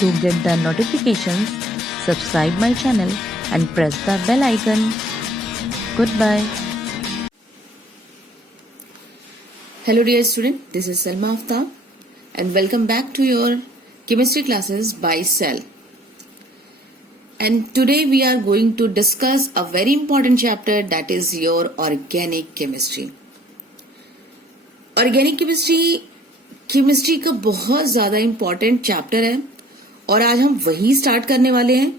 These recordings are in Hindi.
To get the notifications, subscribe my channel and press the bell icon. Goodbye. Hello dear student, this is Salma Aftab and welcome back to your chemistry classes by Cell. And today we are going to discuss a very important chapter, that is your organic chemistry. Organic chemistry का बहुत ज़्यादा important chapter है और आज हम वही start करने वाले हैं.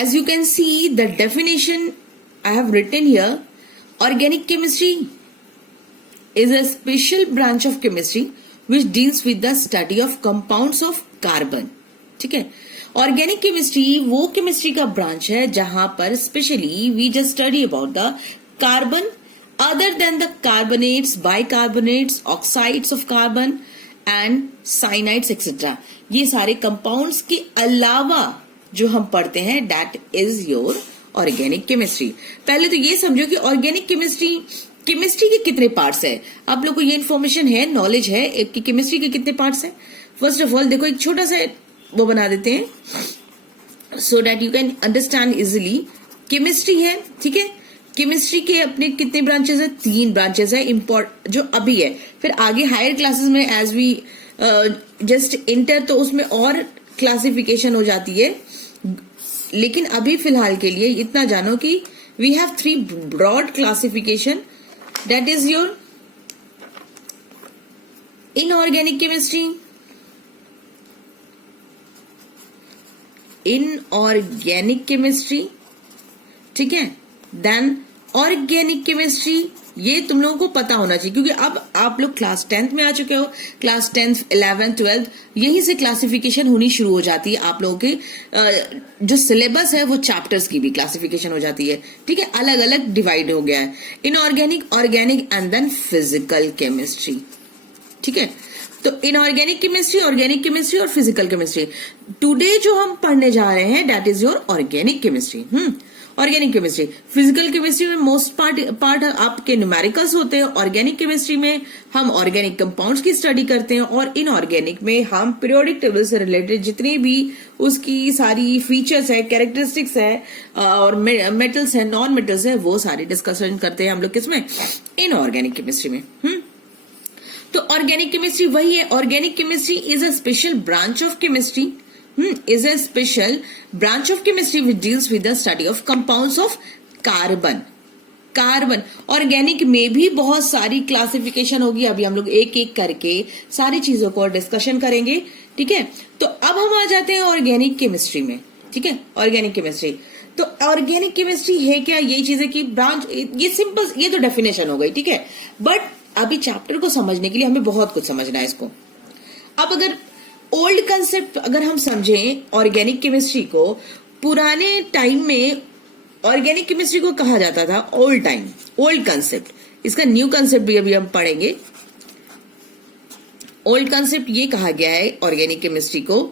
As you can see the definition I have written here, organic chemistry is a special branch of chemistry which deals with the study of compounds of carbon. ठीक है, ऑर्गेनिक केमिस्ट्री वो केमिस्ट्री का ब्रांच है जहां पर specially we just study about the carbon other than the carbonates, bicarbonates, oxides of carbon and cyanides etcetera. ये सारे कंपाउंड्स के अलावा जो हम पढ़ते हैं that is your organic chemistry. पहले तो ये समझो कि ऑर्गेनिक केमिस्ट्री के कितने पार्ट्स है. आप लोग को ये इन्फॉर्मेशन है, नॉलेज है कि केमिस्ट्री के कितने पार्ट्स है. फर्स्ट ऑफ ऑल देखो एक छोटा सा वो बना देते हैं so that you can understand easily. Chemistry है, ठीक है, केमिस्ट्री के अपने कितने ब्रांचेस है? 3 ब्रांचेस है जो अभी है. फिर आगे हायर क्लासेस में एज वी जस्ट इंटर तो उसमें और क्लासिफिकेशन हो जाती है. लेकिन अभी फिलहाल के लिए इतना जानो कि we have 3 broad classification, that is your inorganic chemistry, inorganic chemistry, ठीक है, देन ऑर्गेनिक केमिस्ट्री. ये तुम लोगों को पता होना चाहिए क्योंकि अब आप लोग क्लास 10th में आ चुके हो. क्लास 10th, 11th, 12th यहीं से क्लासिफिकेशन होनी शुरू हो जाती है. आप लोगों के जो सिलेबस है वो चैप्टर्स की भी क्लासिफिकेशन हो जाती है. ठीक है, अलग अलग डिवाइड हो गया है. Inorganic, organic and then physical chemistry. ठीक है, तो इनऑर्गेनिक केमिस्ट्री, ऑर्गेनिक केमिस्ट्री और फिजिकल केमिस्ट्री. टुडे जो हम पढ़ने जा रहे हैं that is your organic chemistry. Organic chemistry. Physical chemistry में मोस्ट पार्ट आपके न्यूमेरिकल्स होते हैं. ऑर्गेनिक केमिस्ट्री में हम ऑर्गेनिक कंपाउंड्स की स्टडी करते हैं और इनऑर्गेनिक में हम पीरियोडिक टेबल से रिलेटेड जितनी भी उसकी सारी फीचर्स है, कैरेक्टरिस्टिक्स है और मेटल्स है, नॉन मेटल्स है, वो सारी डिस्कशन करते हैं हम लोग. किसमें? इनऑर्गेनिक केमिस्ट्री में. तो ऑर्गेनिक केमिस्ट्री वही है. Organic chemistry is a special branch of chemistry, is a special branch of chemistry which deals with the study of compounds of carbon. Organic में भी बहुत सारी क्लासिफिकेशन होगी. अभी हम लोग एक एक करके सारी चीजों को डिस्कशन करेंगे. ठीक है, तो अब हम आ जाते हैं ऑर्गेनिक केमिस्ट्री में. ठीक है, ऑर्गेनिक केमिस्ट्री. तो ऑर्गेनिक केमिस्ट्री है क्या? यही चीज है कि ब्रांच, ये सिंपल, ये तो डेफिनेशन हो गई. ठीक है, बट अभी चैप्टर को समझने के लिए हमें बहुत कुछ समझना है इसको. अब अगर ओल्ड कंसेप्ट अगर हम समझें ऑर्गेनिक केमिस्ट्री को, पुराने टाइम में ऑर्गेनिक केमिस्ट्री को कहा जाता था ओल्ड टाइम, ओल्ड कंसेप्ट. इसका न्यू कंसेप्ट भी अभी हम पढ़ेंगे. ओल्ड कंसेप्ट ये कहा गया है ऑर्गेनिक केमिस्ट्री को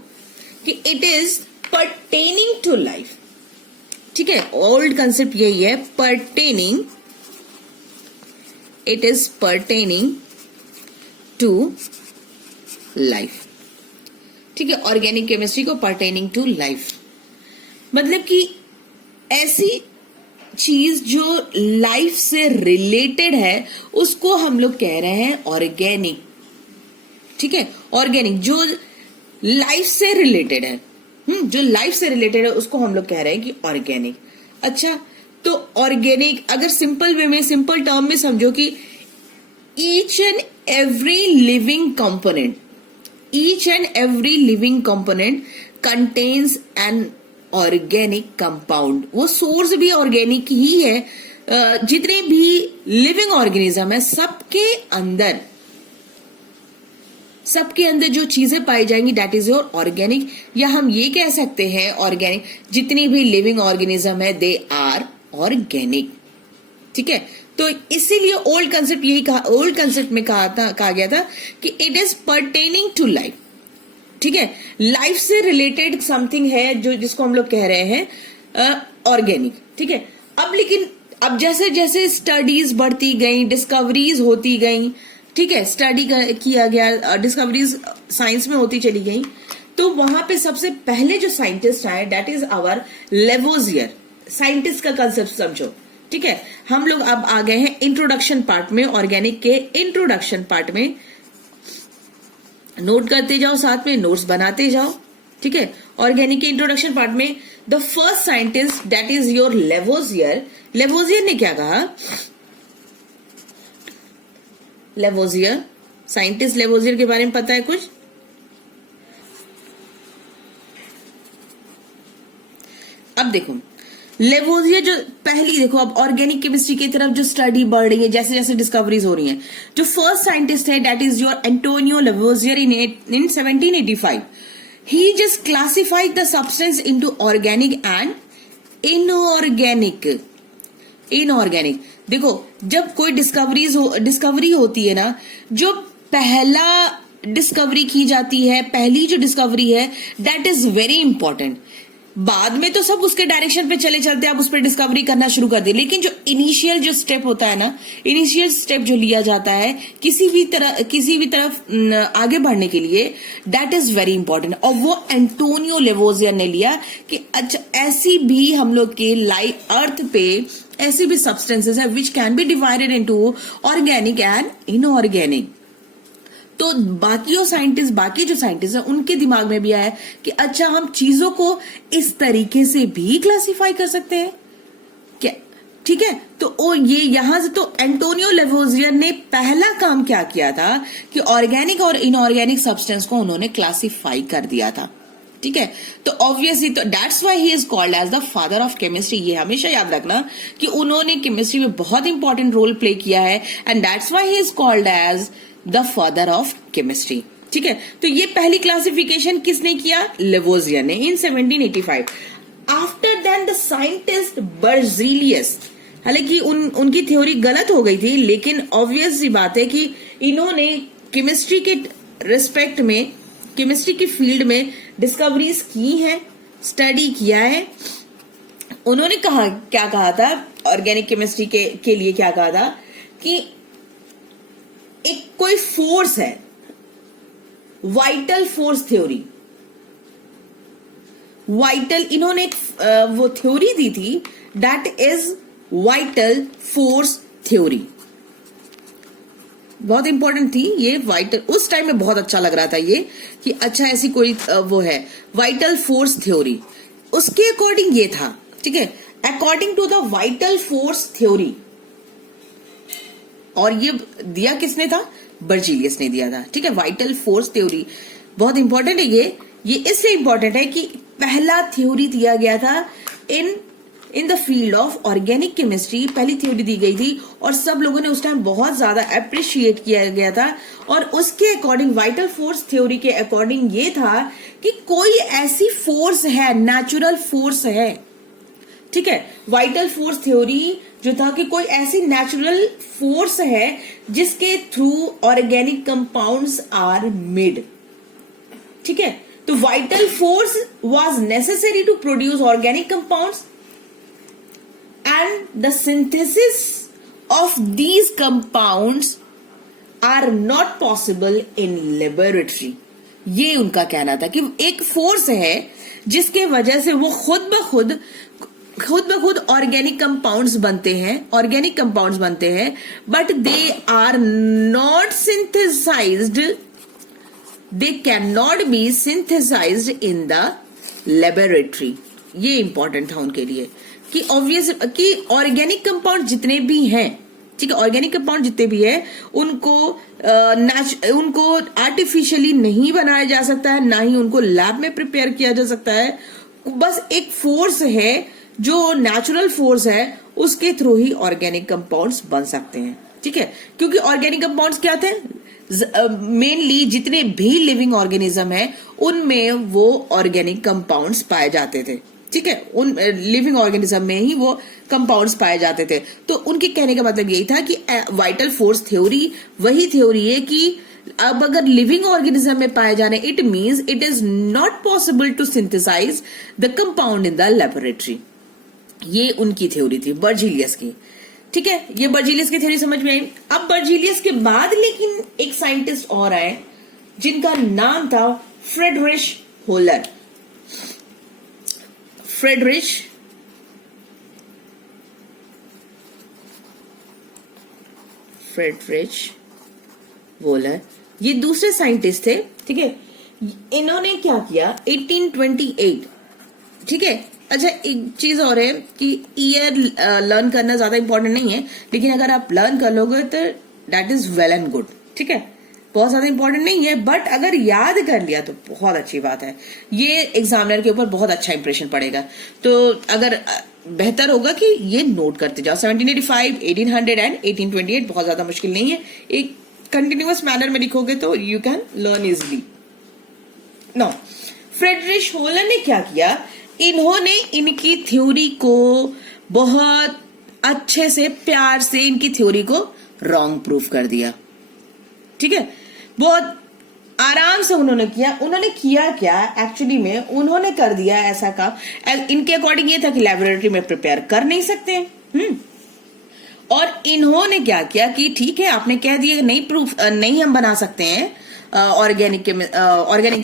कि it is pertaining to life. ठीक है, ओल्ड कंसेप्ट यही है, pertaining, it is pertaining to life. ठीक है, ऑर्गेनिक केमिस्ट्री को पर्टेनिंग टू लाइफ मतलब कि ऐसी चीज जो लाइफ से रिलेटेड है उसको हम लोग कह रहे हैं ऑर्गेनिक. ठीक है, ऑर्गेनिक जो लाइफ से रिलेटेड है, जो लाइफ से रिलेटेड है उसको हम लोग कह रहे हैं कि ऑर्गेनिक. अच्छा, तो ऑर्गेनिक अगर सिंपल वे में, सिंपल टर्म में समझो कि each and every living component, each and every living component contains an organic compound. वो सोर्स भी ऑर्गेनिक ही है. जितने भी लिविंग ऑर्गेनिज्म है सबके अंदर जो चीजें पाई जाएंगी दैट इज योर ऑर्गेनिक. या हम ये कह सकते हैं ऑर्गेनिक, जितनी भी लिविंग ऑर्गेनिज्म है दे आर ऑर्गेनिक. ठीक है, तो इसीलिए ओल्ड कंसेप्ट यही कहा, ओल्ड कंसेप्ट में कहा गया था कि it is pertaining to life. ठीक है, लाइफ से रिलेटेड समथिंग है जो जिसको हम लोग कह रहे हैं ऑर्गेनिक. ठीक है, अब लेकिन अब जैसे जैसे स्टडीज बढ़ती गई, डिस्कवरीज होती गई, ठीक है, स्टडी किया गया, डिस्कवरीज साइंस में होती चली गई। तो वहां पे सबसे पहले जो साइंटिस्ट आए that is our Lavoisier. Scientist का कंसेप्ट समझो, ठीक है। हम लोग अब आ गए हैं इंट्रोडक्शन पार्ट में, ऑर्गेनिक के इंट्रोडक्शन पार्ट में। नोट करते जाओ, साथ में नोट्स बनाते जाओ, ठीक है। ऑर्गेनिक के इंट्रोडक्शन पार्ट में the first scientist that is your Lavoisier. Lavoisier ने क्या कहा? लेवोजियर, साइंटिस्ट लेवोजियर के बारे में पता है कुछ? अब देखो लेवोजियर जो पहली, देखो अब ऑर्गेनिक केमिस्ट्री की तरफ जो स्टडी बढ़ रही है, जैसे जैसे डिस्कवरीज हो रही हैं, जो फर्स्ट साइंटिस्ट है that is your Antonio Lavoisier in 1785। He just classified the substance into organic and inorganic. Inorganic, देखो जब कोई डिस्कवरी होती है ना, जो पहला डिस्कवरी की जाती है, पहली जो डिस्कवरी है दैट इज वेरी इंपॉर्टेंट। बाद में तो सब उसके डायरेक्शन पे चले चलते हैं, आप उस पर डिस्कवरी करना शुरू कर दे, लेकिन जो इनिशियल जो स्टेप होता है ना, इनिशियल स्टेप जो लिया जाता है किसी भी तरफ आगे बढ़ने के लिए, दैट इज वेरी इंपॉर्टेंट। और वो एंटोनियो लेवोजियर ने लिया कि अच्छा ऐसी भी हम लोग के अर्थ पे ऐसी भी सब्सटेंसेस है which can be divided into organic and inorganic. तो बाकी जो साइंटिस्ट हैं उनके दिमाग में भी आया कि अच्छा हम चीजों को इस तरीके से भी क्लासिफाई कर सकते हैं क्या, ठीक है। तो ये यहां से तो एंटोनियो लेवोजियर ने पहला काम क्या किया था कि ऑर्गेनिक और इनऑर्गेनिक सब्सटेंस को उन्होंने क्लासिफाई कर दिया था, ठीक है। तो ऑब्वियसली तो that's why he is called as the father of chemistry. ये हमेशा याद रखना कि उन्होंने केमिस्ट्री में बहुत इंपॉर्टेंट रोल प्ले किया है, and that's why he is called as the father of chemistry, ठीक है। तो ये पहली क्लासिफिकेशन किसने किया? लेवोजियर ने in 1785। After then the scientist Berzelius, हालांकि उनकी थ्योरी गलत हो गई थी, लेकिन ऑब्वियस सी बात है कि इन्होंने केमिस्ट्री के रिस्पेक्ट में, केमिस्ट्री की फील्ड में डिस्कवरीज की हैं, स्टडी किया है। उन्होंने क्या कहा था ऑर्गेनिक केमिस्ट्री के लिए क्या कहा था कि एक कोई फोर्स है, वाइटल फोर्स थ्योरी। वाइटल, इन्होंने एक वो थ्योरी दी थी that is vital force theory. बहुत इंपॉर्टेंट थी ये वाइटल, उस टाइम में बहुत अच्छा लग रहा था ये कि अच्छा ऐसी कोई वो है वाइटल फोर्स थ्योरी। उसके अकॉर्डिंग ये था, ठीक है, according to the vital force theory. और ये दिया किसने था? बर्जीलियस ने दिया था, ठीक है। वाइटल फोर्स थ्योरी बहुत इंपॉर्टेंट है ये इसलिए इंपॉर्टेंट है कि पहला थ्योरी दिया गया था in the field of organic chemistry. पहली थ्योरी दी गई थी और सब लोगों ने उस टाइम बहुत ज्यादा अप्रिशिएट किया गया था। और उसके अकॉर्डिंग, वाइटल फोर्स थ्योरी के अकॉर्डिंग ये था कि कोई ऐसी फोर्स है, नेचुरल फोर्स है, ठीक है। वाइटल फोर्स थ्योरी जो था कि कोई ऐसी नेचुरल फोर्स है जिसके through organic compounds are made, ठीक है। तो vital force was necessary to produce organic compounds and the synthesis of these compounds are not possible in laboratory. ये उनका कहना था कि एक फोर्स है जिसके वजह से वो खुद ब खुद ऑर्गेनिक कंपाउंड्स बनते हैं, but they are not synthesised, they can not be synthesised in the laboratory. ये इंपॉर्टेंट था उनके लिए कि ऑब्वियस कि ऑर्गेनिक कंपाउंड जितने भी हैं, ठीक है, ऑर्गेनिक कंपाउंड जितने भी है उनको आर्टिफिशियली नहीं बनाया जा सकता है, ना ही उनको लैब में प्रिपेयर किया जा सकता है। बस एक फोर्स है जो नेचुरल फोर्स है, उसके थ्रू ही ऑर्गेनिक कंपाउंड्स बन सकते हैं, ठीक है। क्योंकि ऑर्गेनिक कंपाउंड्स क्या थे? मेनली जितने भी लिविंग ऑर्गेनिज्म है उनमें वो ऑर्गेनिक कंपाउंड्स पाए जाते थे, ठीक है। उन लिविंग ऑर्गेनिज्म में ही वो कंपाउंड्स पाए जाते थे। तो उनके कहने का मतलब यही था कि वाइटल फोर्स थ्योरी वही थ्योरी है कि अब अगर लिविंग ऑर्गेनिज्म में पाए जाने, it means it is not possible to synthesise the compound in the laboratory. ये उनकी थ्योरी थी बर्जीलियस की। ठीक है, ये बर्जीलियस की थ्योरी समझ में आई। अब बर्जीलियस के बाद लेकिन एक साइंटिस्ट और आए जिनका नाम था फ्रेडरिश होलर। फ्रेडरिश वोलर, ये दूसरे साइंटिस्ट थे। ठीक है, इन्होंने क्या किया 1828। ठीक है, अच्छा एक चीज और है कि ईयर लर्न करना ज्यादा इंपॉर्टेंट नहीं है, लेकिन अगर आप लर्न कर लोगे तो that is well and good. ठीक है, बहुत ज्यादा इंपॉर्टेंट नहीं है, बट अगर याद कर लिया तो बहुत अच्छी बात है। ये एग्जामिनर के ऊपर बहुत अच्छा इंप्रेशन पड़ेगा। तो अगर बेहतर होगा कि ये नोट करते जाओ। 1785, 1800 एंड 1828 बहुत ज्यादा मुश्किल नहीं है, एक कंटिन्यूअस मैनर में लिखोगे तो you can learn easily. No, Friedrich Wohler ने क्या किया, इन्होंने इनकी थ्योरी को बहुत अच्छे से प्यार से इनकी थ्योरी को रॉन्ग प्रूफ कर दिया। ठीक है, बहुत आराम से उन्होंने किया। उन्होंने किया क्या एक्चुअली में, उन्होंने कर दिया ऐसा काम, इनके अकॉर्डिंग ये था कि लेबोरेटरी में प्रिपेयर कर नहीं सकते। और इन्होंने क्या किया कि ठीक है आपने कह दिया नहीं, प्रूफ नहीं हम बना सकते हैं ऑर्गेनिक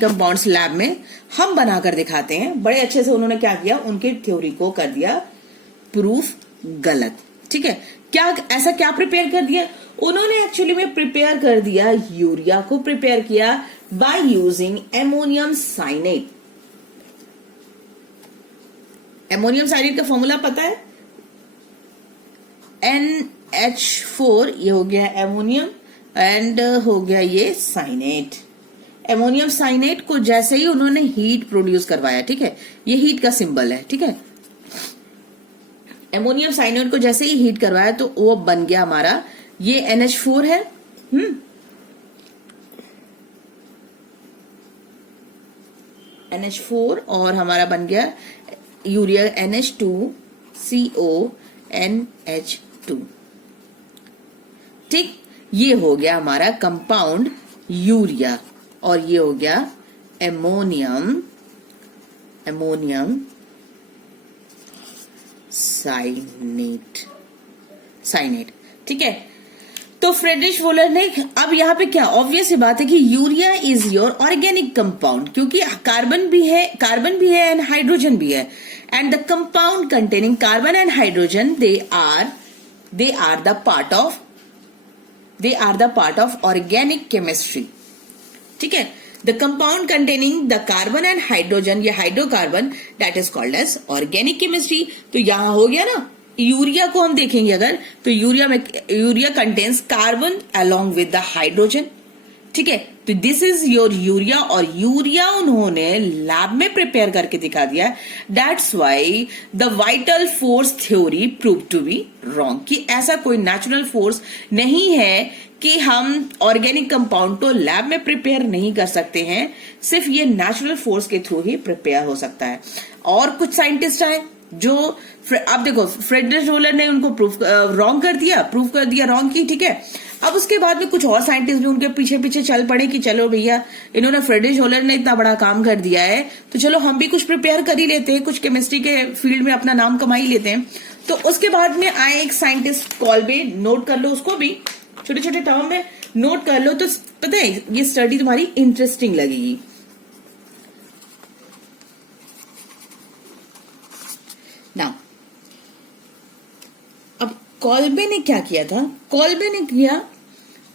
कंपाउंड्स लैब में, हम बनाकर दिखाते हैं। बड़े अच्छे से उन्होंने क्या किया, उनके थ्योरी को कर दिया प्रूफ गलत। ठीक है, ऐसा क्या प्रिपेयर कर दिया उन्होंने, एक्चुअली में प्रिपेयर कर दिया यूरिया को प्रिपेयर किया by using ammonium cyanate. Ammonium cyanate का फॉर्मूला पता है, NH4, ये हो गया एमोनियम एंड हो गया ये साइनेट। एमोनियम साइनेट को जैसे ही उन्होंने हीट प्रोड्यूस करवाया, ठीक है, ये हीट का सिंबल है। ठीक है, एमोनियम साइनेट को जैसे ही हीट करवाया तो वो बन गया हमारा ये NH4 है। NH4 और हमारा बन गया यूरिया NH2CONH2। ठीक, ये हो गया हमारा कंपाउंड यूरिया और ये हो गया एमोनियम साइनेट। ठीक है, तो फ्रेडरिश वोलर ने अब यहाँ पे क्या ऑब्वियस सी बात है कि urea is your organic compound, क्योंकि कार्बन भी है एंड हाइड्रोजन भी है, and the compound containing carbon and hydrogen they are the part of organic chemistry. ठीक है, the compound containing the carbon and hydrogen, ये hydrocarbon, that is called as organic chemistry. तो यहां हो गया ना, यूरिया को हम देखेंगे अगर, तो urea contains carbon along with the hydrogen. ठीक है, तो दिस इज योर यूरिया, और यूरिया उन्होंने लैब में प्रिपेयर करके दिखा दिया। That's why the vital force theory prove to be wrong, कि ऐसा कोई नेचुरल फोर्स नहीं है कि हम ऑर्गेनिक कंपाउंड तो लैब में प्रिपेयर नहीं कर सकते हैं, सिर्फ ये नेचुरल फोर्स के थ्रू ही प्रिपेयर हो सकता है। और कुछ साइंटिस्ट आए जो, आप देखो फ्रेडरिश वोलर ने उनको प्रूफ कर दिया रॉन्ग की। ठीक है, अब उसके बाद में कुछ और साइंटिस्ट भी उनके पीछे पीछे चल पड़े कि चलो भैया इन्होंने फ्रेडरिश वोलर ने इतना बड़ा काम कर दिया है तो चलो हम भी कुछ प्रिपेयर कर ही लेते हैं, कुछ केमिस्ट्री के फील्ड में अपना नाम कमा ही लेते हैं। तो उसके बाद में आए एक साइंटिस्ट कॉल्बे, नोट कर लो उसको भी, छोटे छोटे टर्म में नोट कर लो, तो पता है ये स्टडी तुम्हारी इंटरेस्टिंग लगेगी। नाउ अब कॉल्बे ने क्या किया था, कॉल्बे ने किया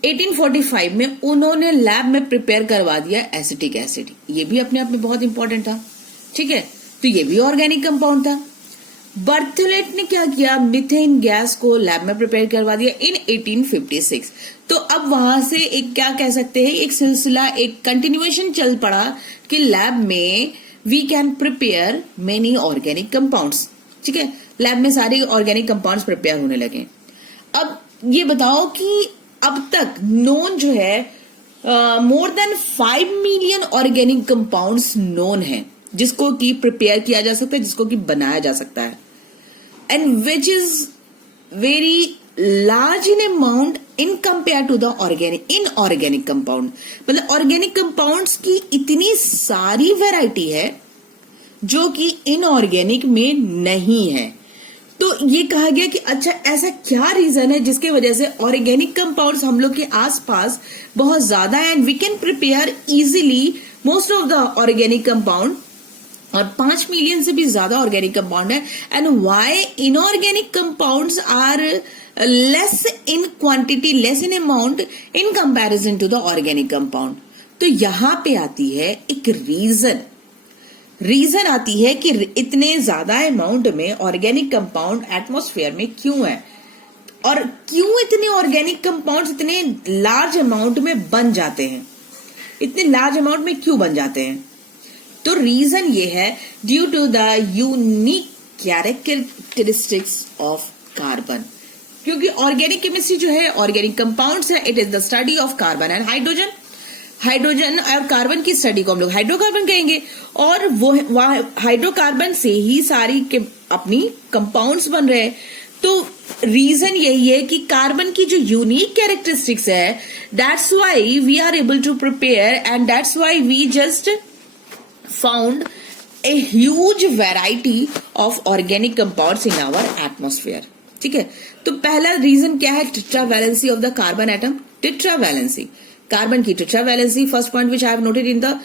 1845 में उन्होंने लैब में प्रिपेयर करवा दिया एसिटिक एसिड, ये भी अपने आप में बहुत इंपॉर्टेंट था। ठीक है, तो ये भी ऑर्गेनिक कंपाउंड था। बर्थलेट ने क्या किया, मीथेन गैस को लैब में प्रिपेयर करवा दिया इन 1856। तो अब वहां से एक क्या कह सकते हैं, एक सिलसिला, एक कंटिन्यूएशन चल पड़ा कि लैब में we can prepare many organic compounds. ठीक है, लैब में सारे ऑर्गेनिक कंपाउंड्स प्रिपेयर होने लगे। अब ये बताओ कि अब तक नोन जो है more than 5 million organic compounds known है जिसको कि प्रिपेयर किया जा सकता है, जिसको कि बनाया जा सकता है, and which is very large in amount in compare to the inorganic compound. मतलब ऑर्गेनिक कंपाउंड्स की इतनी सारी वैरायटी है जो कि इनऑर्गेनिक में नहीं है। तो ये कहा गया कि अच्छा ऐसा क्या रीजन है जिसके वजह से ऑर्गेनिक कंपाउंड्स हम लोग के आसपास बहुत ज्यादा है and we can prepare easily most of the organic compound, और 5 मिलियन से भी ज्यादा ऑर्गेनिक कंपाउंड है, and why inorganic compounds are less in quantity, less in amount in comparison to the organic compound. तो यहां पे आती है एक रीजन आती है कि इतने ज्यादा अमाउंट में ऑर्गेनिक कंपाउंड एटमॉस्फेयर में क्यों है, और क्यों इतने ऑर्गेनिक कंपाउंड्स इतने लार्ज अमाउंट में बन जाते हैं, इतने लार्ज अमाउंट में क्यों बन जाते हैं। तो रीजन ये है due to the unique characteristics of carbon, क्योंकि ऑर्गेनिक केमिस्ट्री जो है, ऑर्गेनिक कंपाउंड्स है, it is the study of carbon and hydrogen और कार्बन की स्टडी को हम लोग हाइड्रोकार्बन कहेंगे, और वो हाइड्रोकार्बन से ही सारी अपनी कंपाउंड्स बन रहे हैं। तो रीजन यही है कि कार्बन की जो यूनिक कैरेक्टरिस्टिक्स है, that's why we are able to prepare and that's why we just found a huge variety of organic compounds in our atmosphere. ठीक है, तो पहला रीजन क्या है, tetravalency of the carbon atom, tetravalency, carbon की tetravalency, first point which I have noted in the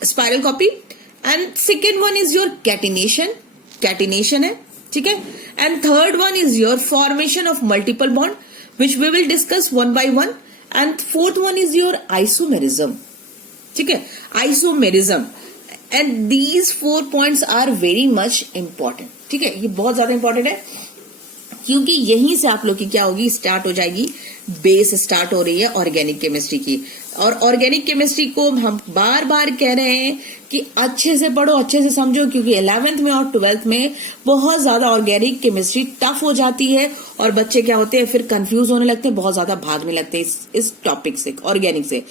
spiral copy, and second one is your catenation है, ठीक है, and third one is your formation of multiple bond which we will discuss one by one, and fourth one is your isomerism. ठीक है, isomerism, and these 4 points are very much important. ठीक है, ये बहुत ज्यादा इंपॉर्टेंट है क्योंकि यहीं से आप लोग की क्या होगी, स्टार्ट हो जाएगी, बेस स्टार्ट हो रही है ऑर्गेनिक केमिस्ट्री की। और ऑर्गेनिक केमिस्ट्री को हम बार बार कह रहे हैं कि अच्छे से पढ़ो, अच्छे से समझो, क्योंकि 11th में और 12th में बहुत ज्यादा ऑर्गेनिक केमिस्ट्री टफ हो जाती है और बच्चे क्या होते हैं, फिर कंफ्यूज होने लगते हैं, बहुत ज्यादा भागने लगते हैं इस टॉपिक से, ऑर्गेनिक से।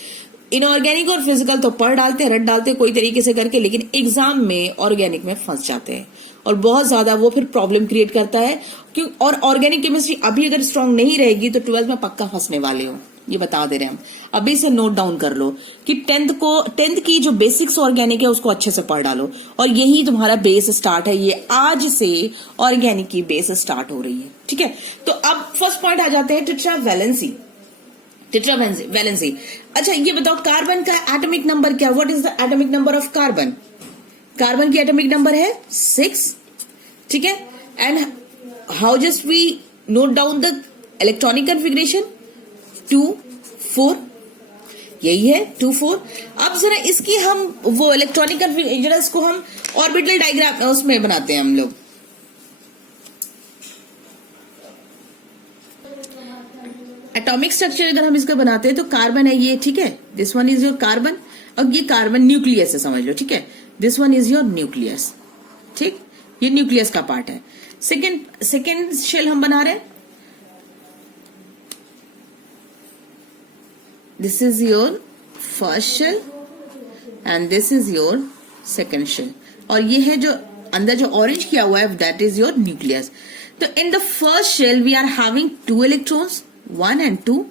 इनऑर्गेनिक और फिजिकल तो पढ़ डालते हैं, रट डालते हैं कोई तरीके से करके, लेकिन एग्जाम में ऑर्गेनिक में फंस जाते हैं और बहुत ज्यादा वो फिर प्रॉब्लम क्रिएट करता है। क्यों, और ऑर्गेनिक केमिस्ट्री अभी अगर स्ट्रांग नहीं रहेगी तो 12th में पक्का फंसने वाले हो, ये बता दे रहे हैं हम। अभी से नोट डाउन कर लो कि 10th की जो बेसिक्स ऑर्गेनिक है उसको अच्छे से पढ़ डालो, और यही तुम्हारा बेस स्टार्ट है। ये आज से ऑर्गेनिक की बेस स्टार्ट हो रही है। ठीक है, तो अब फर्स्ट पॉइंट आ जाते हैं, टेट्रावैलेंसी। अच्छा ये बताओ, कार्बन का एटॉमिक नंबर क्या, what is the atomic number of carbon? Carbon की एटॉमिक नंबर है 6। ठीक है, and how just we note down the electronic configuration, 2 4, यही है 2 4। अब जरा इसकी हम वो इलेक्ट्रॉनिक कॉन्फ़िगरेशन, इसको हम ऑर्बिटल डायग्राम उसमें बनाते हैं हम लोग। एटॉमिक स्ट्रक्चर अगर हम इसका बनाते हैं तो कार्बन है ये, ठीक है, this one is your carbon, और ये कार्बन न्यूक्लियस है, समझ लो। ठीक है, this one is your nucleus. ठीक, ये न्यूक्लियस का पार्ट है। सेकेंड शेल हम बना रहे हैं, this is your first shell and this is your second shell, और ये है जो अंदर जो ऑरेंज किया हुआ है, दैट इज योर न्यूक्लियस। तो in the first shell we are having 2 electrons, 1 and 2.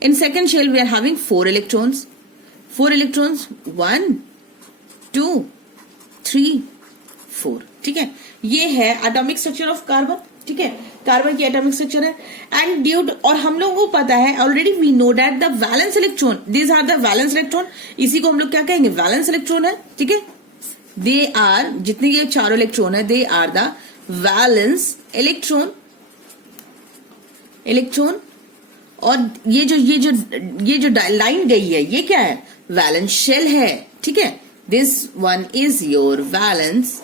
In second shell we are having 4 electrons. 1, 2, 3, 4. ठीक है, ये है एटॉमिक स्ट्रक्चर ऑफ कार्बन। ठीक है, कार्बन की एटॉमिक स्ट्रक्चर है। एंड ड्यू और हम लोगों को पता है already, we know that the valence electron, these are the valence electron, इसी को हम लोग क्या कहेंगे, वैलेंस इलेक्ट्रॉन है। ठीक है, दे आर, जितने ये 4 इलेक्ट्रॉन है, they are the valence electron. और ये जो लाइन गई है, ये क्या है, वैलेंस शेल है। ठीक है, this one is your valence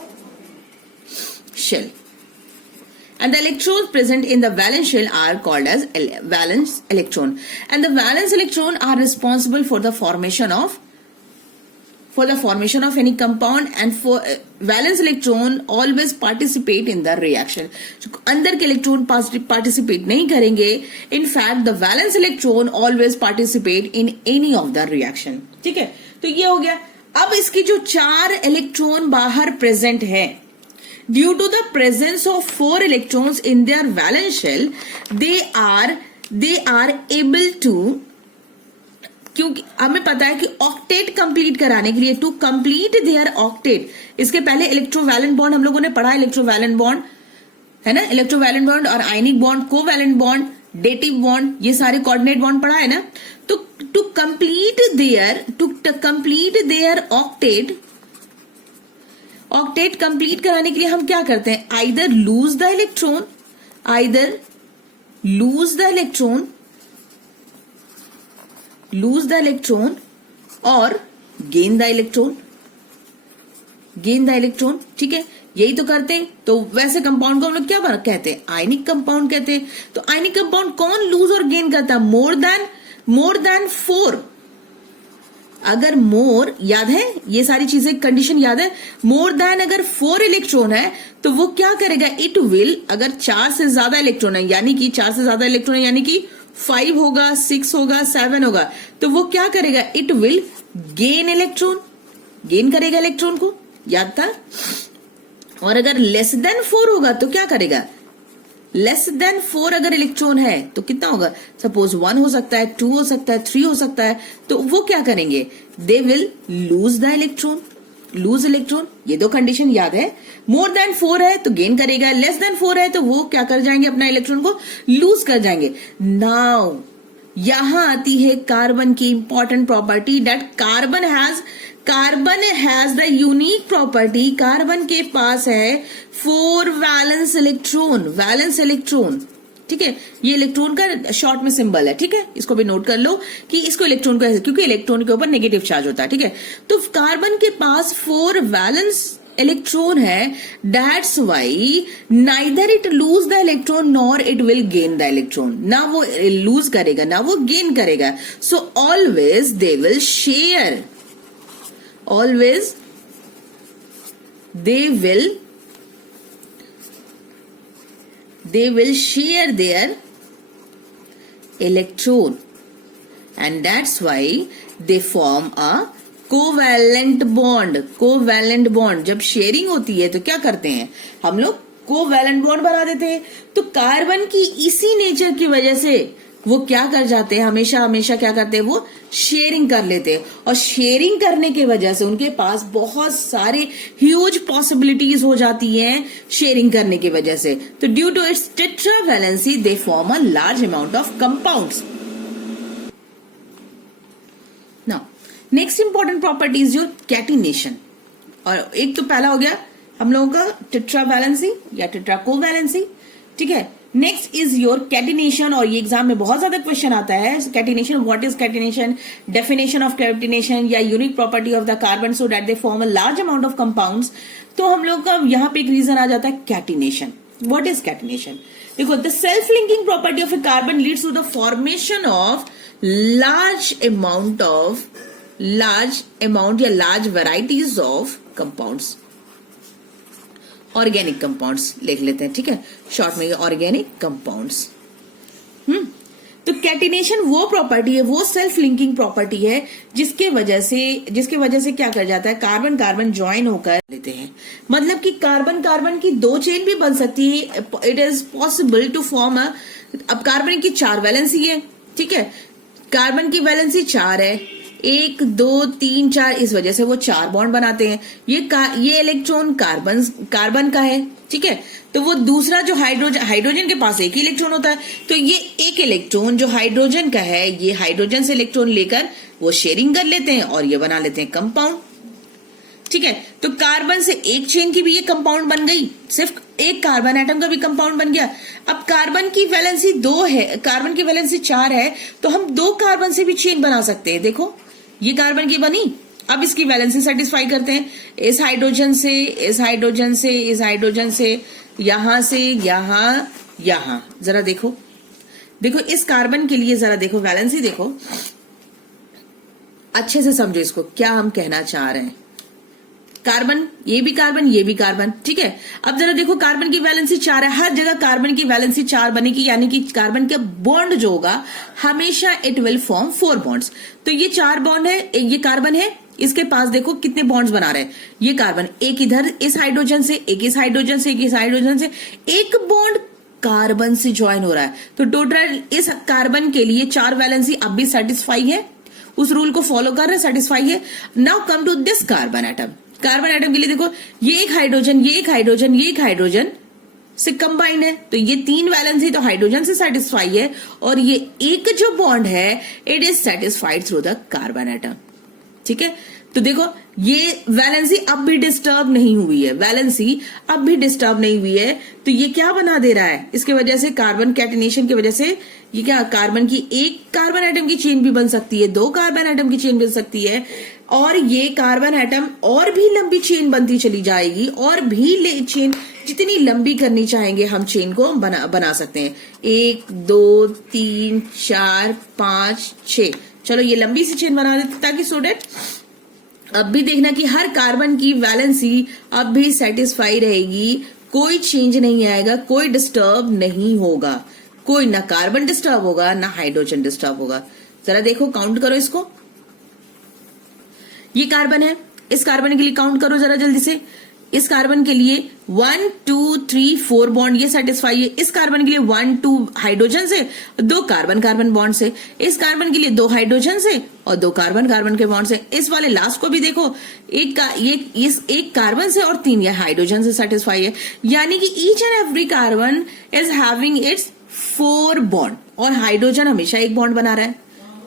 shell, and the electrons present in the valence shell are called as valence electron, and the valence electron are responsible for the formation of any compound, and for valence electron always participate in the reaction. अंदर के इलेक्ट्रॉन participate नहीं करेंगे, in fact the valence electron always participate in any of the reaction. ठीक है, तो ये हो गया। अब इसकी जो 4 इलेक्ट्रॉन बाहर प्रेजेंट है, due to the presence of 4 electrons in their valence shell, they are able to, क्योंकि हमें पता है कि ऑक्टेट कंप्लीट कराने के लिए, टू कंप्लीट देयर ऑक्टेट, इसके पहले इलेक्ट्रोवैलेंट बॉन्ड हम लोगों ने पढ़ा, इलेक्ट्रोवैलेंट बॉन्ड है ना, इलेक्ट्रोवैलेंट बॉन्ड और ionic bond, covalent bond, dative bond, ये सारे कोऑर्डिनेट बॉन्ड पढ़ा है ना। तो to complete their octet complete कराने के लिए हम क्या करते हैं, आइदर लूज द इलेक्ट्रॉन और गेन द इलेक्ट्रॉन, ठीक है, यही तो करते हैं। तो वैसे कंपाउंड को हम लोग क्या कहते हैं, आयनिक कंपाउंड कहते हैं। तो आयनिक कंपाउंड कौन लूज और गेन करता है, मोर देन 4। अगर मोर, याद है ये सारी चीजें, कंडीशन याद है, मोर देन अगर 4 इलेक्ट्रॉन है तो वो क्या करेगा, इट विल, अगर 4 से ज्यादा इलेक्ट्रॉन है, यानी कि 4 से ज्यादा इलेक्ट्रॉन है, यानी कि 5 होगा, 6 होगा, 7 होगा, तो वो क्या करेगा, इट विल गेन करेगा इलेक्ट्रॉन को, याद था। और अगर लेस देन 4 होगा तो क्या करेगा, लेस देन 4 अगर इलेक्ट्रॉन है तो कितना होगा, सपोज 1 हो सकता है, 2 हो सकता है, 3 हो सकता है, तो वो क्या करेंगे, दे विल लूज इलेक्ट्रॉन। ये दो कंडीशन याद है, मोर देन 4 है तो गेन करेगा, लेस देन 4 है तो वो क्या कर जाएंगे, अपना इलेक्ट्रॉन को लूज कर जाएंगे। नाउ यहां आती है कार्बन की important property, that carbon has the unique property, carbon के पास है 4 वैलेंस इलेक्ट्रॉन, ठीक है, ये इलेक्ट्रॉन का शॉर्ट में सिंबल है, ठीक है, इसको भी नोट कर लो कि इसको इलेक्ट्रॉन का, क्योंकि इलेक्ट्रॉन के ऊपर नेगेटिव चार्ज होता है, ठीक है। तो कार्बन के पास 4 वैलेंस इलेक्ट्रॉन है, that's why neither it loose the electron nor it will gain the electron, ना वो लूज करेगा ना वो गेन करेगा। So always they will share, they will share their electron, and that's why they form a covalent bond। जब शेयरिंग होती है तो क्या करते हैं हम लोग, कोवैलेंट बॉन्ड बना देते हैं। तो कार्बन की इसी नेचर की वजह से वो क्या कर जाते हैं, हमेशा क्या करते हैं, वो शेयरिंग कर लेते हैं, और शेयरिंग करने की वजह से उनके पास बहुत सारे ह्यूज पॉसिबिलिटीज हो जाती हैं शेयरिंग करने की वजह से। तो due to its tetravalency they form a large amount of compounds. Now next important property is your catenation, और एक तो पहला हो गया हम लोगों का टेट्रावैलेंसी या टेट्राकोवैलेंसी, ठीक है। नेक्स्ट इज योर कैटिनेशन, और ये एग्जाम में बहुत ज्यादा क्वेश्चन आता है। Catenation, what is catenation, definition of catenation या unique property of the carbon so that they form a large amount of compounds. तो हम लोग का यहाँ पे एक रीजन आ जाता है कैटिनेशन। व्हाट इज कैटिनेशन, देखो, the self linking property of a carbon leads to the formation of large amount या large varieties of compounds. Organic compounds लिख लेते हैं, ठीक है, शॉर्ट में ऑर्गेनिक कंपाउंड्स। तो कैटिनेशन वो प्रॉपर्टी है, वो सेल्फ लिंकिंग प्रॉपर्टी है जिसके वजह से क्या कर जाता है, कार्बन ज्वाइन होकर लेते हैं। मतलब कि कार्बन की 2 चेन भी बन सकती है, it is possible to form अब कार्बन की 4 वैलेंसी है, ठीक है, कार्बन की वैलेंसी 4 है, 1 2 3 4, इस वजह से वो 4 बॉन्ड बनाते हैं। ये इलेक्ट्रॉन कार्बन का है, ठीक है। तो वो दूसरा जो हाइड्रोजन के पास एक ही इलेक्ट्रॉन होता है, तो ये एक इलेक्ट्रॉन जो हाइड्रोजन का है, ये हाइड्रोजन से इलेक्ट्रॉन लेकर वो शेयरिंग कर लेते हैं और ये बना लेते हैं कंपाउंड, ठीक है। तो कार्बन से एक चेन की भी ये कंपाउंड बन गई, सिर्फ एक कार्बन एटम का भी कंपाउंड बन गया। अब कार्बन की वैलेंसी 2 है, कार्बन की वैलेंसी 4 है, तो हम 2 कार्बन से भी चेन बना सकते हैं। देखो, ये कार्बन की बनी, अब इसकी वैलेंसी सेटिस्फाई करते हैं, इस हाइड्रोजन से, इस हाइड्रोजन से, इस हाइड्रोजन से, यहां से यहां जरा देखो इस कार्बन के लिए जरा देखो वैलेंसी, देखो अच्छे से समझो इसको, क्या हम कहना चाह रहे हैं। कार्बन, ये भी कार्बन, ठीक है। अब जरा देखो, कार्बन की वैलेंसी 4 है, हर जगह कार्बन की वैलेंसी 4 बनेगी, यानी कि कार्बन का बॉन्ड जो होगा हमेशा इट विल फॉर्म 4 बॉन्ड्स। तो ये 4 बॉन्ड है, ये कार्बन है, इसके पास देखो कितने बॉन्ड्स बना रहे हैं। ये कार्बन एक इधर इस हाइड्रोजन से, एक इस हाइड्रोजन से, एक इस हाइड्रोजन से, एक बॉन्ड कार्बन से ज्वाइन हो रहा है। तो टोटल इस कार्बन के लिए 4 वैलेंसी अब भी सेटिस्फाई है, उस रूल को फॉलो कर रहे, सेटिस्फाई है। Now come to this carbon atom के लिए देखो, ये एक हाइड्रोजन, ये एक हाइड्रोजन, ये एक हाइड्रोजन, से कंबाइन है, तो ये 3 वैलेंसी तो हाइड्रोजन से सेटिस्फाई है, और ये एक जो बॉन्ड है it is satisfied through the carbon atom. ठीक है, तो देखो ये वैलेंसी अब भी डिस्टर्ब नहीं हुई है, वैलेंसी अब भी डिस्टर्ब नहीं हुई है, तो ये क्या बना दे रहा है, इसके वजह से कार्बन कैटिनेशन की वजह से ये क्या, कार्बन की एक कार्बन एटम की चेन भी बन सकती है, 2 कार्बन एटम की चेन बन सकती है, और ये कार्बन एटम और भी लंबी चेन बनती चली जाएगी, और भी चेन जितनी लंबी करनी चाहेंगे हम चेन को बना सकते हैं, 1 2 3 4 5 6, चलो ये लंबी सी चेन बना देते ताकि सो डेट अब भी देखना कि हर कार्बन की वैलेंसी अब भी सेटिस्फाई रहेगी, कोई चेंज नहीं आएगा, कोई डिस्टर्ब नहीं होगा, कोई ना कार्बन डिस्टर्ब होगा ना हाइड्रोजन डिस्टर्ब होगा। जरा देखो, काउंट करो इसको, ये कार्बन है, इस कार्बन के लिए काउंट करो जरा जल्दी से, इस कार्बन के लिए 1 2 3 4 बॉन्ड ये सेटिस्फाई है, इस कार्बन के लिए 1 2 हाइड्रोजन से 2 कार्बन कार्बन बॉन्ड से, इस कार्बन के लिए 2 हाइड्रोजन से और 2 कार्बन कार्बन के बॉन्ड से, इस वाले लास्ट को भी देखो एक कार्बन से और 3 ये हाइड्रोजन से सेटिस्फाई है, यानी कि each and every carbon is having its 4 bond, और हाइड्रोजन हमेशा एक बॉन्ड बना रहा है,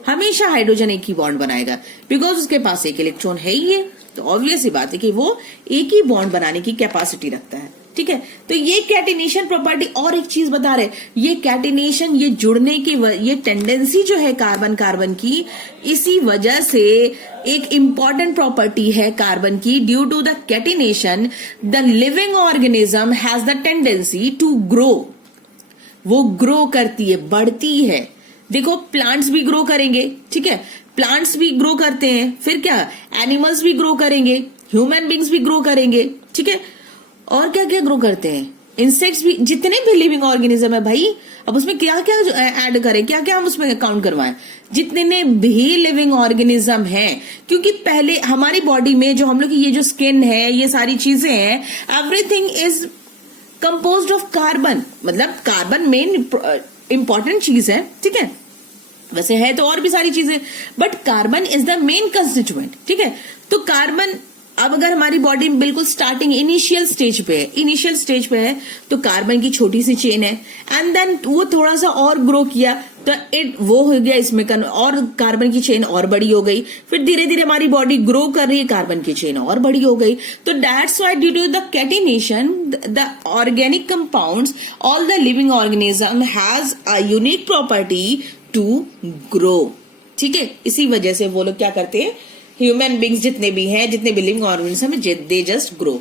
हमेशा हाइड्रोजन एक ही बॉन्ड बनाएगा, बिकॉज उसके पास एक इलेक्ट्रॉन है ही है, तो ऑब्वियस ही बात है कि वो एक ही बॉन्ड बनाने की कैपेसिटी रखता है। ठीक है, तो ये कैटिनेशन प्रॉपर्टी, और एक चीज बता रहे, ये कैटिनेशन, ये जुड़ने की ये टेंडेंसी जो है कार्बन कार्बन की, इसी वजह से एक इंपॉर्टेंट प्रॉपर्टी है कार्बन की, due to the catenation the living organism has the tendency to grow, वो ग्रो करती है, बढ़ती है। देखो प्लांट्स भी ग्रो करेंगे, ठीक है, प्लांट्स भी ग्रो करते हैं, फिर क्या, एनिमल्स भी ग्रो करेंगे, ह्यूमन बींग्स भी ग्रो करेंगे, ठीक है, और क्या क्या ग्रो करते हैं, इंसेक्ट्स भी, जितने भी लिविंग ऑर्गेनिज्म है भाई, अब उसमें क्या क्या ऐड करें, क्या क्या हम उसमें काउंट करवाएं, जितने भी लिविंग ऑर्गेनिज्म हैं, क्योंकि पहले हमारी बॉडी में जो हम लोग की ये जो स्किन है, ये सारी चीजें हैं, everything is composed of carbon, मतलब कार्बन मेन इंपॉर्टेंट चीज है, ठीक है, वैसे है तो और भी सारी चीजें, but carbon is the main constituent. ठीक है, तो कार्बन अब अगर हमारी बॉडी में बिल्कुल स्टार्टिंग इनिशियल स्टेज पे है, तो कार्बन की छोटी सी चेन है, एंड देन वो थोड़ा सा और ग्रो किया तो वो हो गया इसमें और कार्बन की चेन और बड़ी हो गई, फिर धीरे धीरे हमारी बॉडी ग्रो कर रही है, कार्बन की चेन और बड़ी हो गई, तो that's why due to the catenation the organic compounds all the living organism has a unique property to grow. ठीक है, इसी वजह से वो लोग क्या करते हैं, ह्यूमन बींग्स जितने भी हैं, जितने भी living organism they just grow.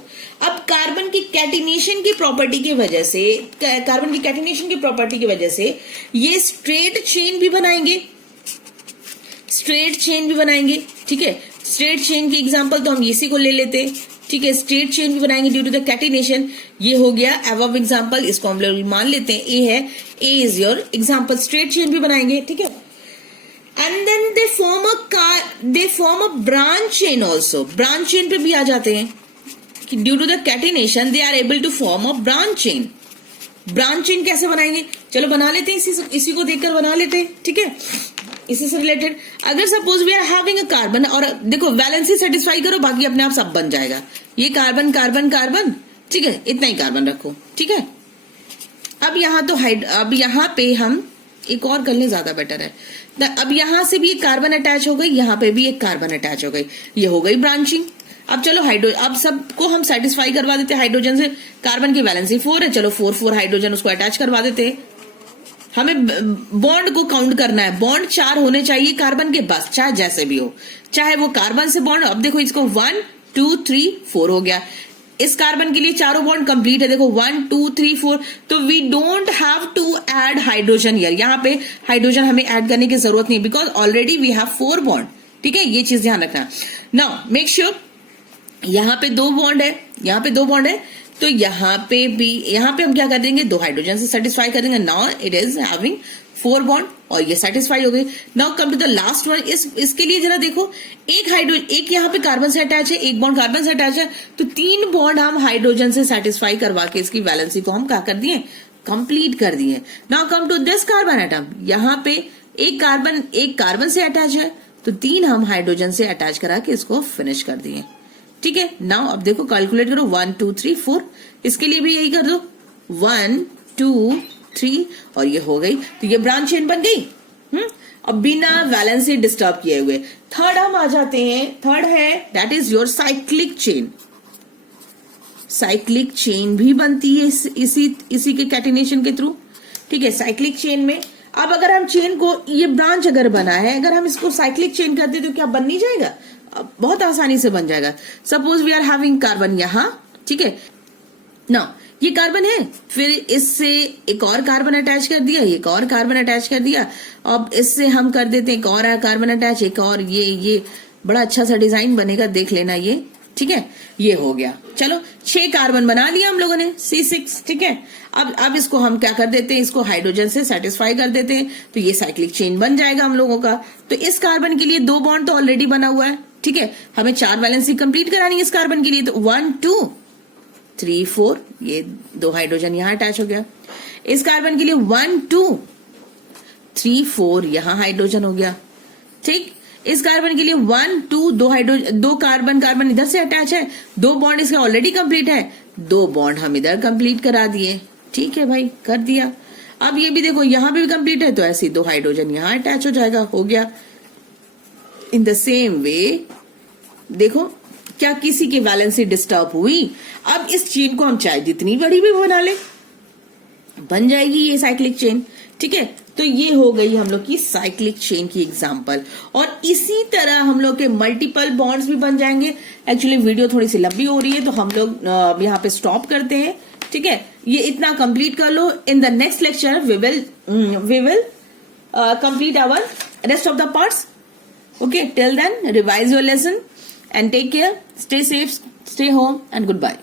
अब कार्बन की कैटिनेशन की प्रॉपर्टी की वजह से ये स्ट्रेट चेन भी बनाएंगे, ठीक है, स्ट्रेट चेन की एग्जांपल तो हम इसी को ले लेते हैं, ठीक है, स्ट्रेट चेन भी बनाएंगे ड्यू टू द कैटिनेशन। ये हो गया अबव एग्जांपल, इसको हम लोग मान लेते हैं ए है, a is your example, straight chain भी बनाएंगे, ठीक है, and then they form a branch chain also, branch chain पे भी आ जाते हैं कि due to the catenation they are able to form a branch chain. Branch chain कैसे बनाएंगे, चलो बना लेते हैं, इसी को देखकर बना लेते हैं, ठीक है, इसी से रिलेटेड। अगर suppose we are having a carbon, और देखो वैलेंसी सेटिस्फाई करो, बाकी अपने आप सब बन जाएगा, ये कार्बन कार्बन कार्बन, ठीक है, इतना ही कार्बन रखो, ठीक है। अब यहाँ पे हम एक और कर ले, ज्यादा बेटर है। अब यहां से भी एक कार्बन अटैच हो गई, यहाँ पे भी एक कार्बन अटैच हो गई, ये हो गई ब्रांचिंग। अब चलो अब सबको हम सेटिस्फाई करवा देते हैं हाइड्रोजन से, कार्बन की वैलेंसी 4 है, चलो 4 हाइड्रोजन उसको अटैच करवा देते हैं। हमें बॉन्ड को काउंट करना है, बॉन्ड 4 होने चाहिए कार्बन के, बस चाहे जैसे भी हो, चाहे वो कार्बन से बॉन्ड, अब देखो इसको 1 2 3 4 हो गया, इस कार्बन के लिए चारों बॉन्ड कंप्लीट है, देखो 1 2 3 4, तो we don't have to add hydrogen here, यहाँ पे हाइड्रोजन हमें ऐड करने की जरूरत नहीं, because already we have 4 bond, ठीक है, ये चीज ध्यान रखना। नाउ मेक श्योर यहाँ पे 2 बॉन्ड है, यहाँ पे 2 बॉन्ड है, तो यहाँ पे हम क्या कर देंगे, 2 हाइड्रोजन से सेटिस्फाई कर देंगे, now it is having 4 bond, और ये सेटिस्फाई हो गई। Now come to the last one, इसके लिए जरा देखो, एक यहाँ पे कार्बन से अटैच है, एक बॉन्ड कार्बन से अटैच है, तो 3 बॉन्ड हम हाइड्रोजन से सेटिस्फाई करवा के इसकी वैलेंसी को हम क्या कर दिए, कंप्लीट कर दिए। Now come to this carbon atom, यहाँ पे एक कार्बन से अटैच है, तो 3 हम हाइड्रोजन से अटैच करा के इसको फिनिश कर दिए, ठीक है। नाउ अब देखो कैलकुलेट करो, 1 2 3 4, इसके लिए भी यही कर दो, 1 2 3 और ये हो गई, तो ये ब्रांच चेन बन गई। अब बिना वैलेंसी डिस्टर्ब किए हुए थर्ड हम आ जाते हैं। थर्ड है that is your cyclic chain. Cyclic chain भी बनती है इसी के कैटिनेशन के थ्रू, ठीक है। साइक्लिक चेन में अब अगर हम चेन को, ये ब्रांच अगर बना है, अगर हम इसको साइक्लिक चेन करते तो क्या बन नहीं जाएगा? बहुत आसानी से बन जाएगा। Suppose we are having carbon यहां, ठीक है ना, ये कार्बन है, फिर इससे एक और कार्बन अटैच कर दिया, एक और कार्बन अटैच कर दिया, अब इससे हम कर देते हैं एक और कार्बन अटैच, एक और, ये बड़ा अच्छा सा डिजाइन बनेगा, देख लेना ये, ठीक है। ये हो गया, चलो 6 कार्बन बना लिया हम लोगों ने, C6, ठीक है। अब इसको हम क्या कर देते हैं, इसको हाइड्रोजन से सेटिस्फाई कर देते हैं, तो ये साइक्लिक चेन बन जाएगा हम लोगों का। तो इस कार्बन के लिए 2 बॉन्ड तो ऑलरेडी बना हुआ है, ठीक है। हमें 4 वैलेंसी कंप्लीट करानी है इस कार्बन के लिए, तो 1 2 3 4, ये 2 हाइड्रोजन यहां अटैच हो गया। इस कार्बन के लिए 1 2 3 4 यहां हाइड्रोजन हो गया, ठीक। इस कार्बन के लिए 1 2 2 कार्बन इधर से अटैच है, 2 बॉन्ड इसका ऑलरेडी कंप्लीट है, 2 बॉन्ड हम इधर कंप्लीट करा दिए, ठीक है भाई, कर दिया। अब ये भी देखो यहां पे भी कंप्लीट है, तो ऐसे 2 हाइड्रोजन यहां अटैच हो जाएगा, हो गया। इन द सेम वे देखो क्या किसी की वैलेंसी डिस्टर्ब हुई? अब इस चेन को हम चाहे जितनी बड़ी भी बना ले, बन जाएगी ये साइक्लिक चेन, ठीक है। तो ये हो गई हम लोग की साइक्लिक चेन की एग्जांपल, और इसी तरह हम लोग के मल्टीपल बॉन्ड्स भी बन जाएंगे। एक्चुअली वीडियो थोड़ी सी लंबी हो रही है, तो हम लोग यहाँ पे स्टॉप करते हैं, ठीक है। ये इतना कंप्लीट कर लो। In the next lecture we will complete our rest of the parts. Okay, till then, revise your lesson and take care. Stay safe, stay home, and goodbye.